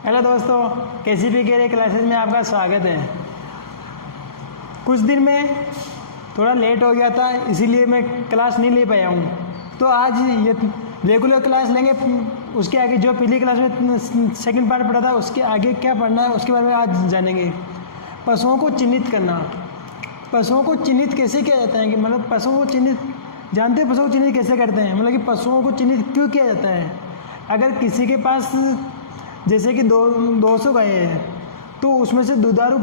Hello दोस्तों, KCP के classes में आपका स्वागत है। कुछ दिन में थोड़ा लेट हो गया था, इसीलिए मैं क्लास नहीं ले पाया हूँ। तो आज ये रेगुलर क्लास लेंगे, उसके आगे जो पिछली क्लास में सेकंड पार्ट पढ़ा था उसके आगे क्या पढ़ना है उसके बारे में आज जानेंगे। पशुओं को चिन्हित करना। पशुओं को चिन्हित कैसे किया जाता है कि मतलब पशुओं को चिन्हित जानते हैं, पशुओं को चिन्हित कैसे करते हैं, मतलब कि पशुओं को चिन्हित क्यों किया जाता है। अगर किसी के पास जैसे कि 200 गायें हैं तो उसमें से दुधारू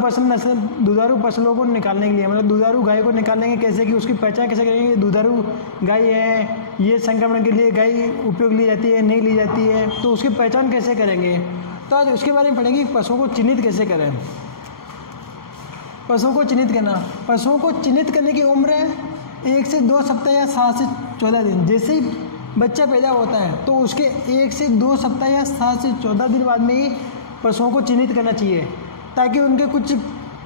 पशुओं को निकालने के लिए, मतलब दुधारू गाय को निकालेंगे कैसे कि उसकी पहचान कैसे करेंगे, दुधारू गाय है, ये संक्रमण के लिए गाय उपयोग ली जाती है नहीं ली जाती है, तो उसकी पहचान कैसे करेंगे। तो आज उसके बारे में पढ़ेंगे कि पशुओं को चिन्हित कैसे करें। पशुओं को चिन्हित करना। पशुओं को चिन्हित करने की उम्र है 1 से 2 सप्ताह या 7 से 14 दिन। जैसे ही बच्चा पैदा होता है तो उसके 1 से 2 सप्ताह या 7 से 14 दिन बाद में ही पशुओं को चिन्हित करना चाहिए, ताकि उनके कुछ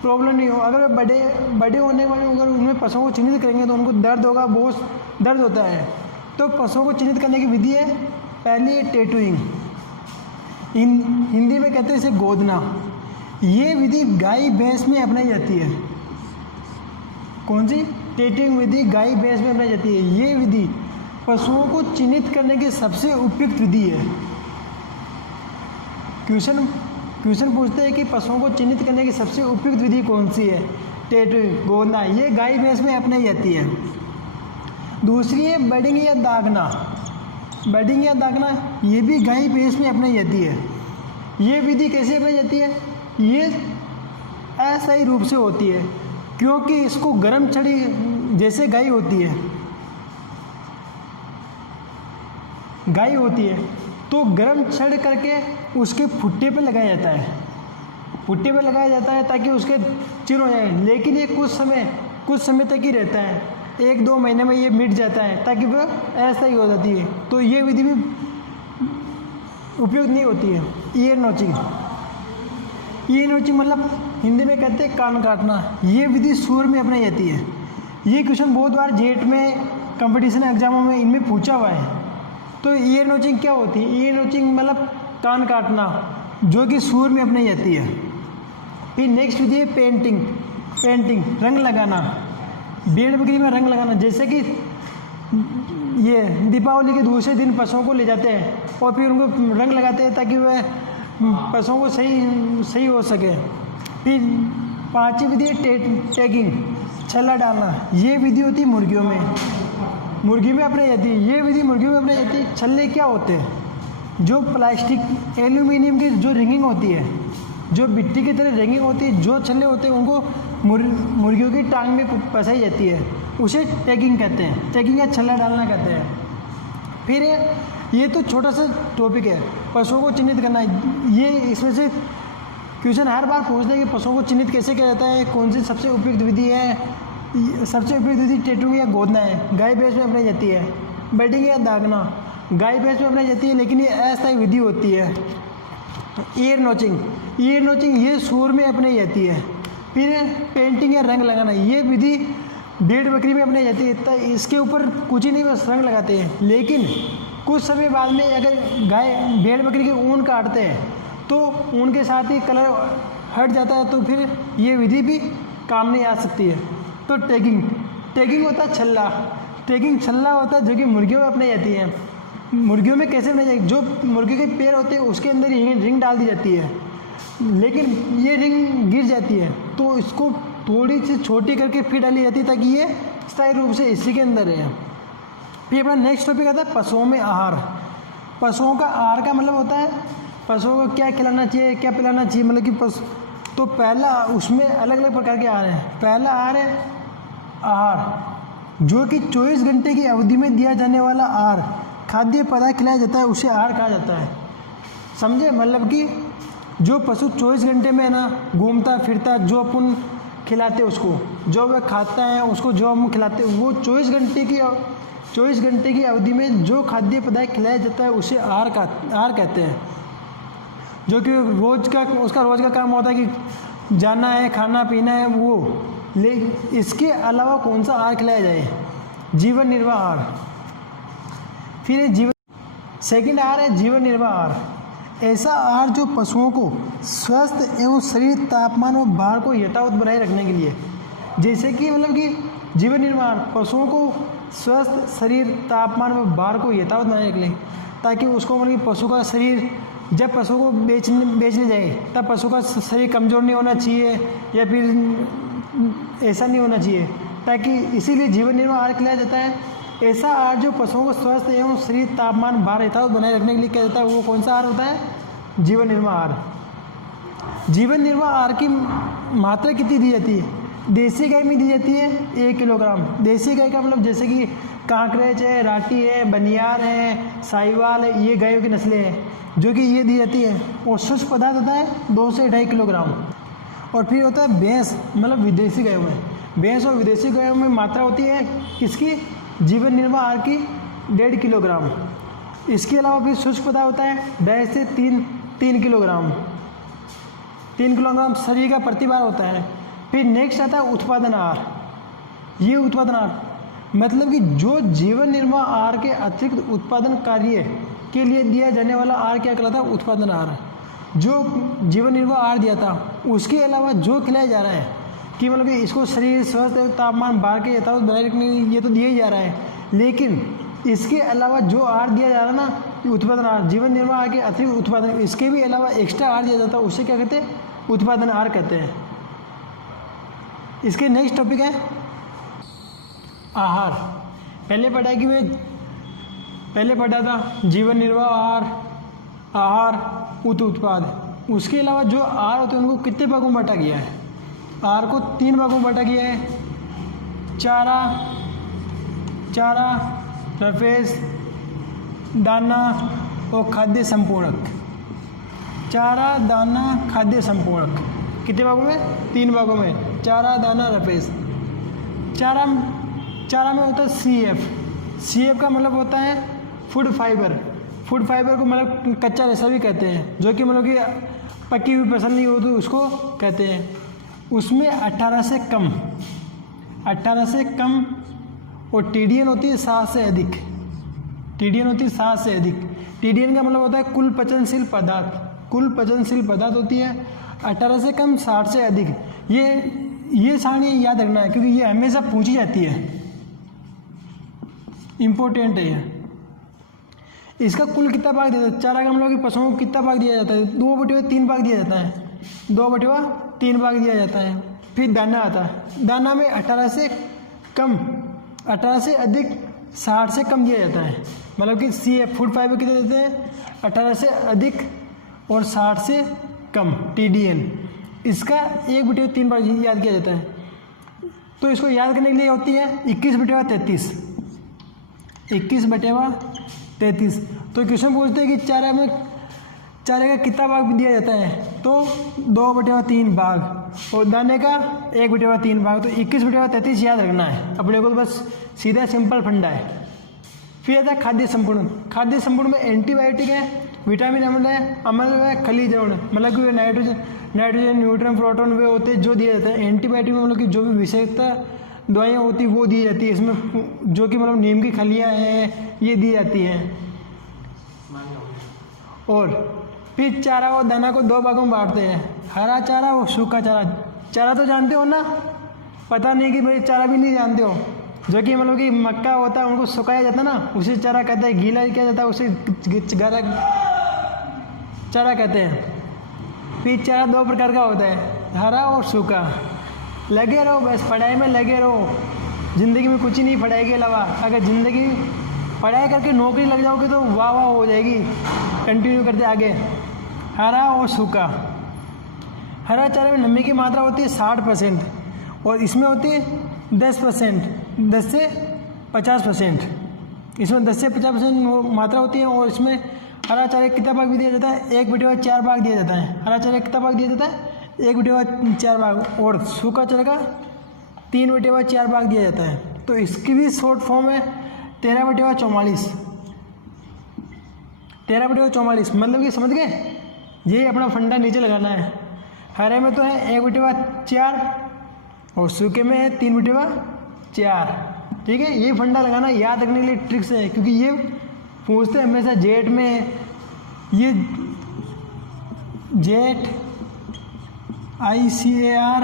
प्रॉब्लम नहीं हो। अगर बड़े होने वाले अगर उनमें पशुओं को चिन्हित करेंगे तो उनको दर्द होगा, बहुत दर्द होता है। तो पशुओं को चिन्हित करने की विधि है, पहली है टैटूइंग, हिंदी में कहते हैं इसे गोदना। ये विधि गाय भैंस में अपनाई जाती है। कौन सी? टैटूइंग विधि गाय भैंस में अपनाई जाती है। ये विधि पशुओं को चिन्हित करने की सबसे उपयुक्त विधि है। क्वेश्चन पूछते हैं कि पशुओं को चिन्हित करने की सबसे उपयुक्त विधि कौन सी है? टैटूइंग, गोदना। ये गाय भैंस में अपनाई जाती है। दूसरी है बडिंग या दागना। बडिंग या दागना ये भी गाय भैंस में अपनाई जाती है। ये विधि कैसे अपनाई जाती है? ये अस्थायी रूप से होती है, क्योंकि इसको गर्म छड़ी जैसे गाय होती है तो गर्म छड़ करके उसके फुट्टे पे लगाया जाता है। फुट्टे पे लगाया जाता है ताकि उसके चिर हो जाए, लेकिन ये कुछ समय तक ही रहता है। 1-2 महीने में ये मिट जाता है, ताकि वह अस्थायी हो जाती है। तो ये विधि भी उपयुक्त नहीं होती है। ईयर नोचिंग मतलब हिंदी में कहते हैं कान काटना। ये विधि सूअर में अपनाई जाती है। ये क्वेश्चन बहुत बार जेट में कंपटीशन एग्जामों में इनमें पूछा हुआ है। तो ईयर नोचिंग क्या होती है? ईयर नोचिंग मतलब कान काटना, जो कि सूअर में अपनाई जाती है। फिर नेक्स्ट विधि है पेंटिंग, रंग लगाना। भेड़ बकरी में रंग लगाना, जैसे कि ये दीपावली के दूसरे दिन पशुओं को ले जाते हैं और फिर उनको रंग लगाते हैं ताकि वह पशुओं को सही हो सके। फिर 5वीं विधि है टैगिंग, छल्ला डालना। ये विधि होती है मुर्गी में अपनाई जाती है। ये विधि मुर्गियों में अपनाई जाती है। छल्ले क्या होते हैं? जो प्लास्टिक एल्यूमिनियम की जो रिंगिंग होती है, जो मिट्टी की तरह रिंगिंग होती है, जो छल्ले होते हैं उनको मुर्गियों की टांग में फंसाई जाती है, उसे टैगिंग कहते हैं। टैगिंग या छल्ला डालना कहते हैं। फिर ये तो छोटा सा टॉपिक है, पशुओं को चिन्हित करना। ये इसमें से क्वेश्चन हर बार पूछते हैं कि पशुओं को चिन्हित कैसे किया जाता है, कौन सी सबसे उपयुक्त विधि है। सबसे उपयुक्त विधि टैटूइंग या गोदना है, गाय भैंस में अपनाई जाती है। बडिंग या दागना गाय भैंस में अपनाई जाती है, लेकिन ये अस्थायी विधि होती है। ईयर नोचिंग ये सूअर में अपनाई जाती है। फिर पेंटिंग या रंग लगाना, ये विधि भेड़ बकरी में अपनाई जाती है। तो इसके ऊपर कुछ ही नहीं, बस रंग लगाते हैं। लेकिन कुछ समय बाद में अगर भेड़ बकरी के ऊन काटते हैं तो ऊन के साथ ही कलर हट जाता है, तो फिर ये विधि भी काम नहीं आ सकती है। तो टैगिंग होता है छल्ला होता है, जो कि मुर्गियों में अपनाई जाती है। मुर्गियों में कैसे अपनाई जाएगी? जो मुर्गी के पैर होते हैं उसके अंदर रिंग डाल दी जाती है, लेकिन ये रिंग गिर जाती है तो इसको थोड़ी सी छोटी करके फिर डाली जाती है, ताकि ये स्थायी रूप से इसी के अंदर है। फिर अपना नेक्स्ट टॉपिक आता है पशुओं में आहार। पशुओं का आहार का मतलब होता है पशुओं को क्या खिलाना चाहिए, क्या पिलाना चाहिए, मतलब कि तो पहला उसमें अलग अलग प्रकार के आहार हैं। पहला आहार है जो कि 24 घंटे की अवधि में दिया जाने वाला आहार, खाद्य पदार्थ खिलाया जाता है, उसे आहार कहा जाता है। समझे? मतलब कि जो पशु 24 घंटे में ना घूमता फिरता, जो अपन खिलाते उसको, जो वह खाता है उसको जो हम खिलाते हैं, वो 24 घंटे की अवधि में जो खाद्य पदार्थ खिलाया जाता है उसे आहार कहते हैं। जो कि उसका रोज का काम होता है कि जाना है, खाना पीना है वो। इसके अलावा कौन सा आहार खिलाया जाए? जीवन निर्वाह आहार। फिर सेकंड आहार है जीवन निर्वाह आहार। ऐसा आहार जो पशुओं को स्वस्थ एवं शरीर तापमान और भार को यथावत बनाए रखने के लिए, जैसे कि मतलब कि जीवन निर्माण पशुओं को स्वस्थ शरीर तापमान और भार को यथावत बनाए रखने, ताकि उसको मतलब कि पशु का शरीर जब पशु को बेचने जाए तब पशु का शरीर कमज़ोर नहीं होना चाहिए या फिर ऐसा नहीं होना चाहिए, ताकि इसीलिए जीवन निर्वाह आहार खिलाया जाता है। ऐसा आहार जो पशुओं को स्वस्थ एवं शरीर तापमान भार यथावत बनाए रखने के लिए किया जाता है, वो कौन सा आहार होता है? जीवन निर्वाह आहार। जीवन निर्वाह आहार की मात्रा कितनी दी जाती है? देसी गाय में दी जाती है 1 किलोग्राम। देसी गाय का मतलब जैसे कि कांकरेज है, राठी है, बनियार है, साहिवाल है, ये गायों की नस्लें हैं जो कि ये दी जाती है। और शुष्क पदार्थ होता है 2 से 2.5 किलोग्राम। और फिर होता है भैंस, मतलब विदेशी गायों में, भैंस और विदेशी गायों में मात्रा होती है किसकी? जीवन निर्वाह आहार की 1.5 किलोग्राम। इसके अलावा फिर शुष्क पदार्थ होता है 2.5 से 3 किलोग्राम। 3 किलोग्राम शरीर का प्रतिभार होता है। फिर नेक्स्ट आता है उत्पादन आहार। ये उत्पादन आहार मतलब कि जो जीवन निर्वाह आहार के अतिरिक्त उत्पादन कार्य के लिए दिया जाने वाला आहार क्या कहलाता है? उत्पादन आहार। जो जीवन निर्वाह आहार दिया था उसके अलावा जो खिलाया जा रहा है कि मतलब कि इसको शरीर स्वस्थ तापमान भार के यथावत बनाए रखने के लिए ये तो दिया ही जा रहा है, लेकिन इसके अलावा जो आहार दिया जा रहा है ना, उत्पादन आहार, जीवन निर्वाह आहार के अतिरिक्त उत्पादन, इसके भी अलावा एक्स्ट्रा आहार दिया जाता है, उससे क्या कहते हैं? उत्पादन आहार कहते हैं। इसके नेक्स्ट टॉपिक है आहार। पहले पढ़ा था जीवन निर्वाह आहार उत्पाद। उसके अलावा जो आहार होते हैं उनको कितने भागों में बांटा गया है? आहार को 3 भागों में बांटा गया है। चारा, रफेज, दाना और खाद्य संपूरक। चारा, दाना, खाद्य संपूरक कितने भागों में? 3 भागों में। चारा, दाना, रफेज। चारा में होता है CF का मतलब होता है फूड फाइबर। फूड फाइबर को मतलब कच्चा रेशा भी कहते हैं, जो कि मतलब कि पकी हुई फसल नहीं होती उसको कहते हैं। उसमें 18 से कम और TDN होती है 7 से अधिक। TDN का मतलब होता है कुल पचनशील पदार्थ होती है 18 से कम 60 से अधिक। ये सारणी याद रखना है क्योंकि ये हमेशा पूछी जाती है, इम्पोर्टेंट है ये। इसका कुल कितना भाग दिया जाता है? चारा का मतलब कि पशुओं को कितना भाग दिया जाता है? 2/3 भाग दिया जाता है। 2/3 भाग दिया जाता है। फिर दाना आता है। दाना में 18 से अधिक 60 से कम दिया जाता है। मतलब कि CF फूड फाइबर कितने देते हैं? 18 से अधिक और 60 से कम TDN। इसका 1/3 भाग याद किया जाता है। तो इसको याद करने के लिए होती है 21/33। 21/33। तो क्वेश्चन पूछते हैं कि चारे का कितना भाग दिया जाता है? तो 2/3 भाग और दाने का 1/3 भाग। तो 21/33 याद रखना है अपने को, तो बस सीधा सिंपल फंडा है। फिर आता है खाद्य संपूर्ण। खाद्य संपूर्ण में एंटीबायोटिक है, विटामिन अम्ल है, खनिज है, मतलब कि नाइट्रोजन, न्यूट्रन, प्रोटॉन वे होते हैं जो दिया जाता है। एंटीबायोटिक में मतलब कि जो भी विषाक्तता दवाइयाँ होती वो दी जाती है इसमें, जो कि मतलब नीम की खलियाँ हैं ये दी जाती हैं। और फिर चारा और दाना को 2 भागों में बांटते हैं, हरा चारा और सूखा चारा। चारा तो जानते हो ना? पता नहीं कि भाई चारा भी नहीं जानते हो, जो कि मतलब कि मक्का होता है उनको सुखाया जाता है ना, उसे चारा कहते हैं। गीला किया जाता है उसे चारा कहते हैं। फिर चारा 2 प्रकार का होता है, हरा और सूखा। लगे रहो, बस पढ़ाई में लगे रहो, ज़िंदगी में कुछ ही नहीं पढ़ाई के अलावा। अगर ज़िंदगी पढ़ाई करके नौकरी लग जाओगे तो वाह वाह हो जाएगी। कंटिन्यू करते आगे। हरा और सूखा। हरा चारे में नमी की मात्रा होती है 60% और इसमें होती है 10%, 10 से 50%। इसमें 10 से 50% मात्रा होती है। और इसमें हरा चारे कितना भाग भी दिया जाता है? 1/4 भाग दिया जाता है। हरा चारे कितना भाग दिया जाता है? 1/4 भाग। और सूखा चारे का 3/4 भाग दिया जाता है। तो इसकी भी शॉर्ट फॉर्म है 13/44। 13/44 मतलब कि समझ गए? ये अपना फंडा नीचे लगाना है। हरे में तो है 1/4 और सूखे में है 3/4। ठीक है, ये फंडा लगाना याद रखने के लिए ट्रिक्स है, क्योंकि ये पूछते हैं हमेशा जेट में। ये jet ICAR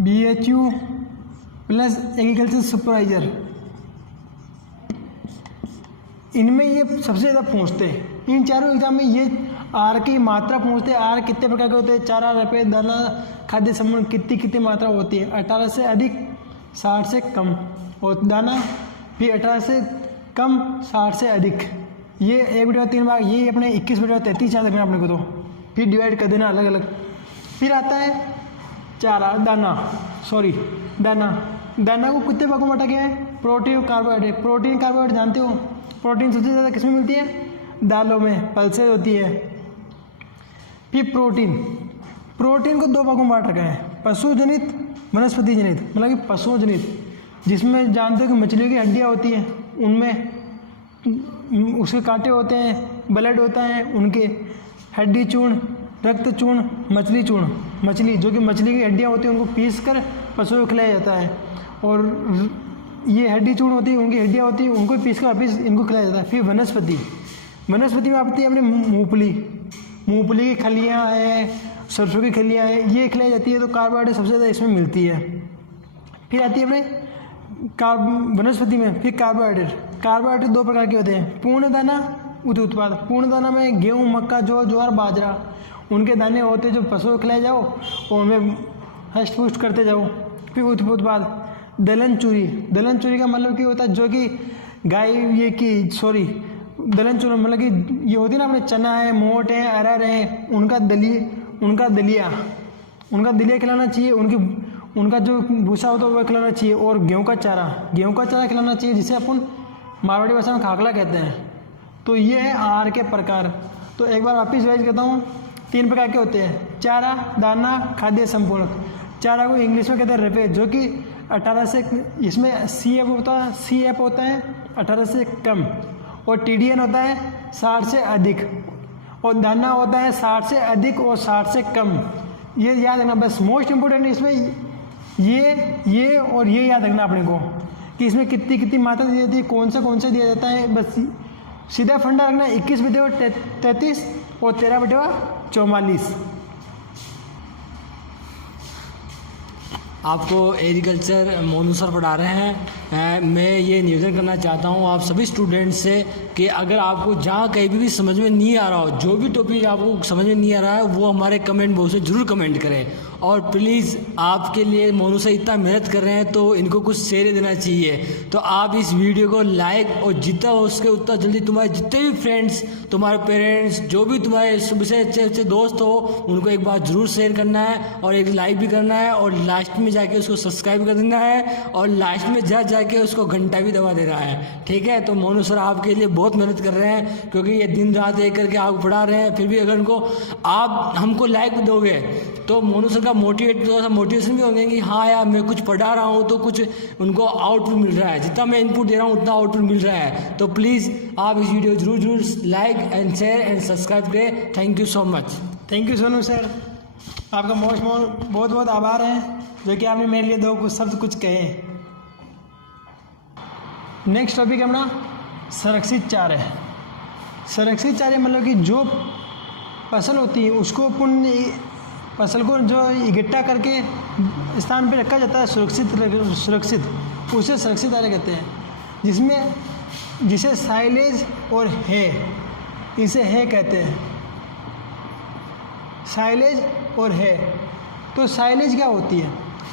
BHU plus agriculture supervisor, इनमें ये सबसे ज़्यादा पूछते हैं। इन चारों एग्जाम में ये आर की मात्रा पूछते हैं। आर कितने प्रकार के होते हैं, चारा, रुपये, दाना, खाद्य समूह, कितनी मात्रा होती है। 18 से अधिक, 60 से कम, और दाना भी 18 से कम, 60 से अधिक। ये एक वीडियो 3 भाग, ये अपने 21 वीडियो 33 याद रखना अपने को। तो फिर डिवाइड कर देना अलग अलग। फिर आता है चारा, दाना को कितने भागों में बांटा गया है, प्रोटीन और कार्बोहाइड्रेट। प्रोटीन कार्बोहाइड्रेट जानते हो, प्रोटीन सबसे ज़्यादा किसमें मिलती है, दालों में, पल्सेस होती है। फिर प्रोटीन को 2 भागों में बांट रखा है, पशु जनित, वनस्पति जनित। मतलब कि पशु जनित जिसमें जानते हो कि मछलियों की हड्डियाँ होती हैं, उनमें उसके कांटे होते हैं, ब्लड होता है उनके, हड्डी चूर्ण, रक्त चूर्ण, मछली चूर्ण। मछली जो कि मछली की हड्डियाँ होती हैं उनको पीस कर पशुओं को खिलाया जाता है, और ये हड्डी चूर्ण होती है, उनकी हड्डियाँ होती हैं, उनको पीस कर वापिस इनको खिलाया जाता है। फिर वनस्पति में आती है अपनी मूंगफली की खलियाँ हैं, सरसों की खलियाँ हैं, ये खिलाई जाती है। तो कार्बोहाइड्रेट सबसे ज़्यादा इसमें मिलती है। फिर आती है अपने वनस्पति में। फिर कार्बोहाइड्रेट 2 प्रकार के होते हैं, पूर्ण दाना, उत्पाद। पूर्ण दाना में गेहूँ, मक्का, ज्वार, बाजरा, उनके दाने होते हैं जो पशुओं को खिलाए जाओ और उनमें हष्ट पुष्ट करते जाओ। फिर उत्पाद दलहन चूरी का मतलब क्या होता है, जो कि दलहन चूर्ण मतलब कि ये होती है ना अपने चना है, मोट है, अरहर है, उनका दलिया खिलाना चाहिए। उनका जो भूसा होता है वह खिलाना चाहिए। और गेहूं का चारा खिलाना चाहिए, जिसे अपन मारवाड़ी भाषा में खाकला कहते हैं। तो ये है आहार के प्रकार। तो एक बार वापिस रिवाइज करता हूँ। 3 प्रकार के होते हैं, चारा, दाना, खाद्य संपूरक। चारा को इंग्लिश में कहते हैं रपे, जो कि 18 से, इसमें CF होता है 18 से कम, और TDN होता है 60 से अधिक, और दाना होता है 60 से अधिक और 60 से कम। ये याद रखना बस, मोस्ट इम्पोर्टेंट इसमें ये और ये याद रखना अपने को कि इसमें कितनी मात्रा दी जाती है, कौन सा दिया जाता है। बस सीधा फंडा रखना, 21/33 और 13/44। आपको एग्रीकल्चर मोनू सर पढ़ा रहे हैं। मैं ये निवेदन करना चाहता हूँ आप सभी स्टूडेंट्स से कि अगर आपको जहाँ कहीं भी समझ में नहीं आ रहा हो, जो भी टॉपिक आपको समझ में नहीं आ रहा है, वो हमारे कमेंट बॉक्स में ज़रूर कमेंट करें। और प्लीज़ आपके लिए मोनू सर इतना मेहनत कर रहे हैं तो इनको कुछ श्रेय देना चाहिए। तो आप इस वीडियो को लाइक, और जितना हो उसके उतना जल्दी तुम्हारे जितने भी फ्रेंड्स, तुम्हारे पेरेंट्स, जो भी तुम्हारे सबसे अच्छे दोस्त हो, उनको एक बार ज़रूर शेयर करना है, और एक लाइक भी करना है, और लास्ट में जाके उसको सब्सक्राइब कर देना है, और लास्ट में जाके उसको घंटा भी दबा देना है। ठीक है। तो मोनू सर आपके लिए बहुत मेहनत कर रहे हैं, क्योंकि ये दिन रात एक करके आपको पढ़ा रहे हैं। फिर भी अगर उनको आप हमको लाइक दोगे तो मोनू सर का मोटिवेशन भी होंगे कि हाँ यार मैं कुछ पढ़ा रहा हूँ तो कुछ उनको आउटपुट मिल रहा है, जितना मैं इनपुट दे रहा हूँ उतना आउटपुट मिल रहा है। तो प्लीज़ आप इस वीडियो जरूर like and share and subscribe करें। Thank you so much. Thank you Sonu sir, आपका बहुत आभार है जो कि आपने मेरे लिए 2 शब्द कुछ कहे। नेक्स्ट टॉपिक अपना संरक्षित चारे है। संरक्षित चारे मतलब कि जो फसल होती है उसको फसल को जो इकट्ठा करके स्थान पे रखा जाता है सुरक्षित, उसे सुरक्षित चारे कहते हैं। जिसे साइलेज और इसे कहते हैं, साइलेज और तो साइलेज क्या होती है,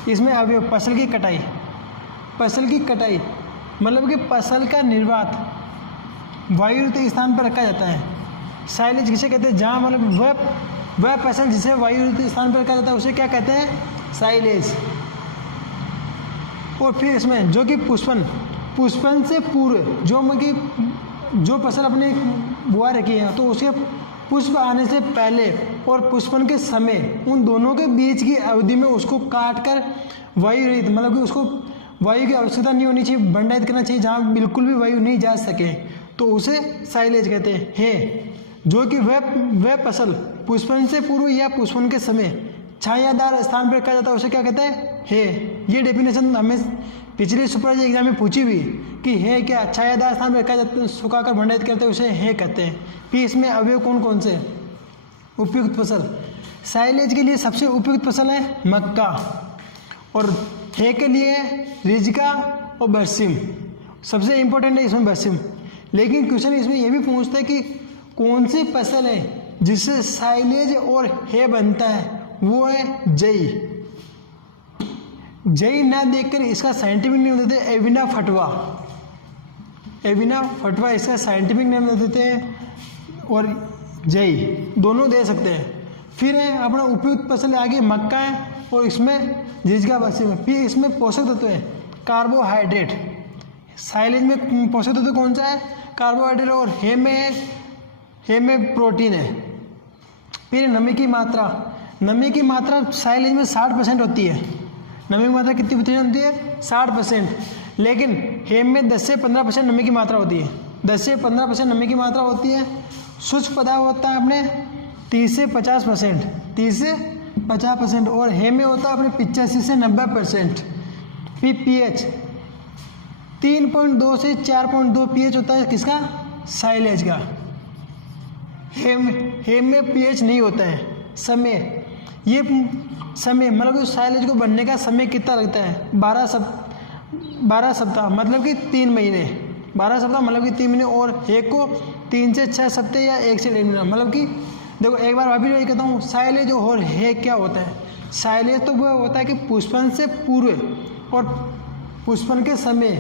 इसमें अभी फसल की कटाई मतलब कि फसल का निर्वात वायुरहित स्थान पर रखा जाता है। साइलेज किसे कहते हैं, जहाँ मतलब वह फसल जिसे वायुरहित स्थान पर रखा जाता है उसे क्या कहते हैं, साइलेज। और फिर इसमें जो कि पुष्पन से पूर्व जो फसल अपने बुआ रखी है, तो उसके पुष्प आने से पहले और पुष्पन के समय, उन दोनों के बीच की अवधि में उसको काट कर वायुरहित मतलब कि उसको वायु की आवश्यकता नहीं होनी चाहिए, भंडारित करना चाहिए, जहाँ बिल्कुल भी वायु नहीं जा सके, तो उसे साइलेज कहते हैं। जो कि वह फसल पुष्पन से पूर्व या पुष्पन के समय छायादार स्थान पर रखा जाता है, उसे क्या कहते हैं, ये डेफिनेशन हमें पिछले सुपरवाइजर एग्जाम में पूछी हुई कि है क्या, छायादार स्थान पर रखा जाता है, सुखाकर भंडारित करते हैं, उसे कहते हैं। फिर इसमें अवयव कौन कौन से, उपयुक्त फसल। साइलेज के लिए सबसे उपयुक्त फसल है मक्का, और है के लिए रिजका और बरसिम। सबसे इम्पोर्टेंट है इसमें बरसिम। लेकिन क्वेश्चन इसमें यह भी पूछता है कि कौन सी फसल है जिससे साइलेज और है बनता है, वो है जई। जई ना देखकर इसका साइंटिफिक नेम देते हैं एविना फटवा। एविना फटवा इसका साइंटिफिक नेम दे देते हैं, और जई दोनों दे सकते हैं। फिर है अपना उपयुक्त फसल आगे मक्का है, और इसमें जिसका बरसिम है। फिर इसमें पोषक तत्व है कार्बोहाइड्रेट। साइलेज में पोषक तत्व कौन सा है? कार्बोहाइड्रेट। और हे में प्रोटीन है। फिर नमी की मात्रा। नमी की मात्रा साइलेज में 60% होती है। नमी की मात्रा कितनी प्रतिशत होती है? 60%। लेकिन हेम में 10 से 15% नमी की मात्रा होती है। 10 से 15% नमी की मात्रा होती है। शुष्क पदार्थ होता है अपने 30 से 50%। 30 से 50%। और हेम में होता है अपने 85 से 90%। फिर पीएच 3.2 से 4.2 पीएच होता है किसका? साइलेज का। हेम में पीएच नहीं होता है। समय, ये समय मतलब कि साइलेज को बनने का समय कितना लगता है? 12 सप्ताह मतलब कि 3 महीने। 12 सप्ताह मतलब कि 3 महीने। और हे को 3 से 6 सप्ताह या 1 से 1.5 महीना मतलब कि देखो एक बार वापिस वही कहता हूँ, साइलेज और हे क्या होता है? साइलेज तो वो होता है कि पुष्पन से पूर्व और पुष्पन के समय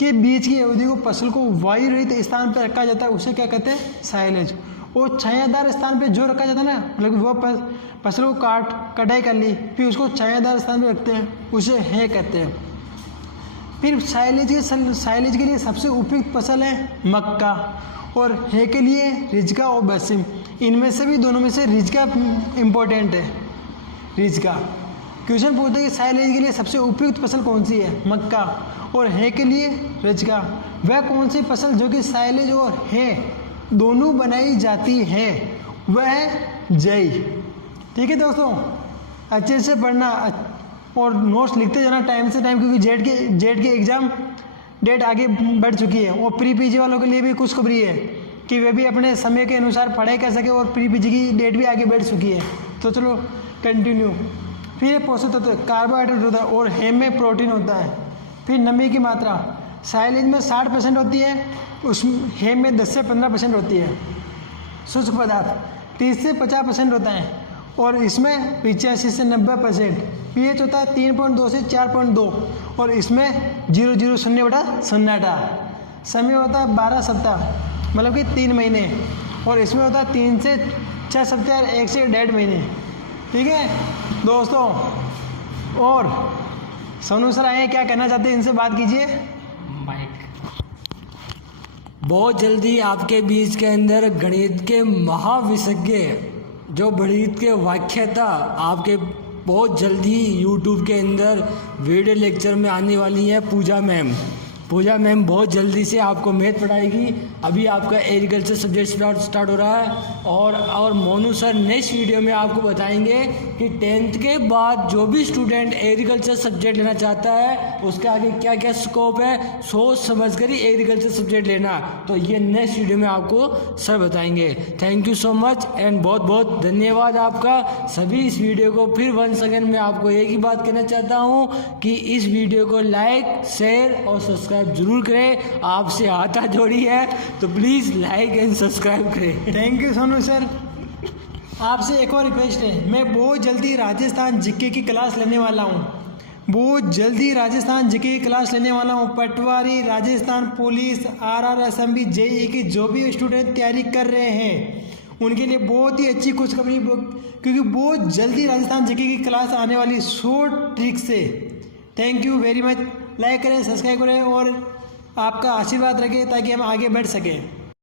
के बीच की अवधि को फसल को वायु रहित स्थान पर रखा जाता है, उसे क्या कहते हैं? साइलेज। और छायादार स्थान पे जो रखा जाता है ना, मतलब वो फसल को कटाई कर ली, फिर उसको छायादार स्थान पे रखते हैं, उसे है कहते हैं। फिर साइलेज के लिए सबसे उपयुक्त फसल है मक्का, और है के लिए रिजका और बरसिम। इनमें से भी दोनों में से रिजका इम्पोर्टेंट है। रिजका क्वेश्चन पूछते हैं कि साइलेज के लिए सबसे उपयुक्त फसल कौन सी है? मक्का। और है के लिए रिजका। वह कौन सी फसल जो कि साइलेज और है दोनों बनाई जाती है, वह है जई। ठीक है दोस्तों, अच्छे से पढ़ना और नोट्स लिखते जाना टाइम से टाइम, क्योंकि जेड के एग्ज़ाम डेट आगे बढ़ चुकी है। और प्री पीजी वालों के लिए भी खुशखबरी है कि वे भी अपने समय के अनुसार पढ़ाई कर सके, और प्री पीजी की डेट भी आगे बढ़ चुकी है। तो चलो कंटिन्यू। फिर पोषक तत्व कार्बोहाइड्रेट होता है, और हेम में प्रोटीन होता है। फिर नमी की मात्रा साइलेज में 60% होती है, उस हेम में 10 से 15% होती है। शुष्क पदार्थ 30 से 50% होता है, और इसमें 85 से 90%। पीएच होता है 3.2 से 4.2, और इसमें 0.0/0. समय होता है 12 सप्ताह मतलब कि 3 महीने, और इसमें होता है 3 से 6 सप्ताह और 1 से 1.5 महीने। ठीक है दोस्तों, और सोनू सर आए क्या कहना चाहते हैं, इनसे बात कीजिए। बहुत जल्दी आपके बीच के अंदर गणित के महाविशेषज्ञ जो गणित के व्याख्याता आपके बहुत जल्दी यूट्यूब के अंदर वीडियो लेक्चर में आने वाली है पूजा मैम। पूजा मैम बहुत जल्दी से आपको मैथ पढ़ाएगी। अभी आपका एग्रीकल्चर सब्जेक्ट स्टार्ट हो रहा है, और मोनू सर नेक्स्ट वीडियो में आपको बताएंगे कि 10th के बाद जो भी स्टूडेंट एग्रीकल्चर सब्जेक्ट लेना चाहता है उसके आगे क्या क्या स्कोप है, सोच समझ कर ही एग्रीकल्चर सब्जेक्ट लेना। तो ये नेक्स्ट वीडियो में आपको सर बताएंगे। Thank you so much and बहुत बहुत धन्यवाद आपका सभी। इस वीडियो को फिर वंस अगेन मैं आपको एक ही बात कहना चाहता हूँ कि इस वीडियो को लाइक, शेयर और सब्सक्राइब जरूर करें। आपसे हाथ जोड़ी है तो प्लीज़ लाइक एंड सब्सक्राइब करें। Thank you Sonu sir. आपसे एक और रिक्वेस्ट है, मैं बहुत जल्दी राजस्थान जीके की क्लास लेने वाला हूँ। बहुत जल्दी राजस्थान जीके की क्लास लेने वाला हूँ। Patwari, Rajasthan police, RR assembly, JEE की जो भी स्टूडेंट तैयारी कर रहे हैं उनके लिए बहुत ही अच्छी खुशखबरी, क्योंकि बहुत जल्दी राजस्थान जीके की क्लास आने वाली शॉर्ट ट्रिक से। Thank you very much. Like करें, सब्सक्राइब करें और आपका आशीर्वाद रखें ताकि हम आगे बढ़ सकें।